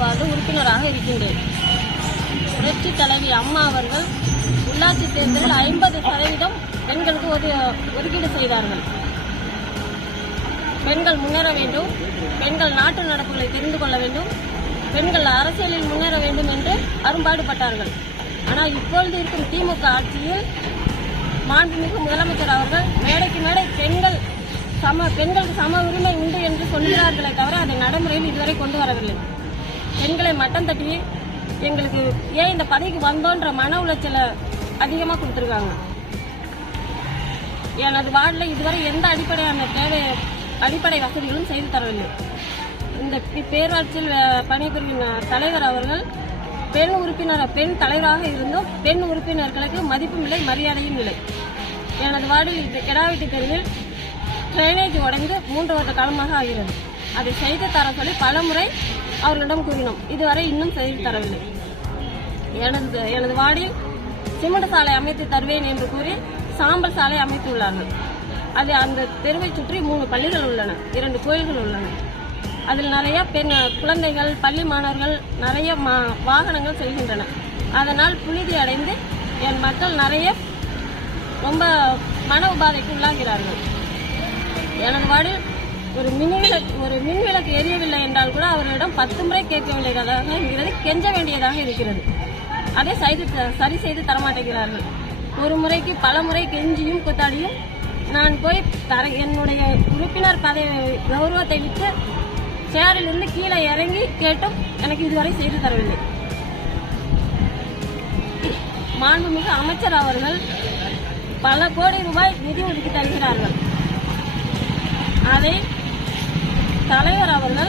Ward உறுப்பினராக இருக்கின்றேன். புரட்சி தலைவி அம்மா அவர்கள் உள்ளாட்சி தேர்தலில் ஐம்பது சதவீதம் பெண்களுக்கு ஒதுக்கீடு செய்தார்கள். பெண்கள் முன்னேற வேண்டும். பெண்கள் நாட்டு நடப்புகளை தெரிந்து கொள்ள வேண்டும். பெண்கள் அரசியலில் முன்னேற வேண்டும் என்று அரும்பாடுபட்டார்கள். ஆனால் இப்பொழுது இருக்கும் திமுக ஆட்சியில் மாண்புமிகு முதலமைச்சர் அவர்கள் மேடைக்கு மேடை பெண்கள் சம பெண்களுக்கு சம உரிமை உண்டு என்று சொல்கிறார்களே தவிர அதை நடைமுறையில் இதுவரை கொண்டு வரவில்லை. பெண்களை மட்டம் தட்டி எங்களுக்கு ஏன் இந்த பதவிக்கு வந்தோன்ற மன உளைச்சலை அதிகமாக கொடுத்துருக்காங்க. எனது வார்டில் இதுவரை எந்த அடிப்படையான தேவை அடிப்படை வசதிகளும் செய்து தரவில்லை. இந்த பி- பணிபுரியும் தலைவர் அவர்கள் பெண் உறுப்பினர் பெண் தலைவராக இருந்தும் பெண் உறுப்பினர்களுக்கு மதிப்பும் இல்லை மரியாதையும் இல்லை. எனது வார்டில் இந்த தெருவில் ட்ரைனேஜ் உடைந்து மூன்று வருட காலமாக ஆகிறது. அதை செய்து தர சொல்லி பலமுறை அவர்களிடம் கூறினோம். இதுவரை இன்னும் செய்து தரவில்லை. எனது எனது வார்டில் சிமெண்ட் சாலை அமைத்து தருவேன் என்று கூறி சாம்பல் சாலை அமைத்துள்ளார்கள். அது அந்த தெருவை சுற்றி மூணு பள்ளிகள் உள்ளன இரண்டு கோயில்கள் உள்ளன. அதில் நிறைய பெண் குழந்தைகள் பள்ளி மாணவர்கள் நிறைய மா- வாகனங்கள் செல்கின்றன. அதனால் புழுதி அடைந்து என் மக்கள் நிறைய ரொம்ப மன உபாதைக்கு உள்ளாகிறார்கள். எனது வார்டில் ஒரு மின்விளக்கு ஒரு மின்விளக்கு எரியவில்லை கூட அவர்களிடம் பத்து முறை கேட்க வேண்டியதாக இருக்கிறது கெஞ்ச வேண்டியதாக இருக்கிறது. அதை செய்து சரி செய்து தரமாட்டேங்கிறார்கள். ஒரு முறைக்கு பல முறை கெஞ்சியும் கொத்தாடியும் நான் போய் தர என்னுடைய உறுப்பினர் பதவி கௌரவத்தை விட்டு சேரிலிருந்து கீழே இறங்கி கேட்டும் எனக்கு இதுவரை செய்து தரவில்லை. மாண்புமிகு அமைச்சர் அவர்கள் பல கோடி ரூபாய் நிதி ஒதுக்கி தருகிறார்கள். அதை தலைவர் அவர்கள்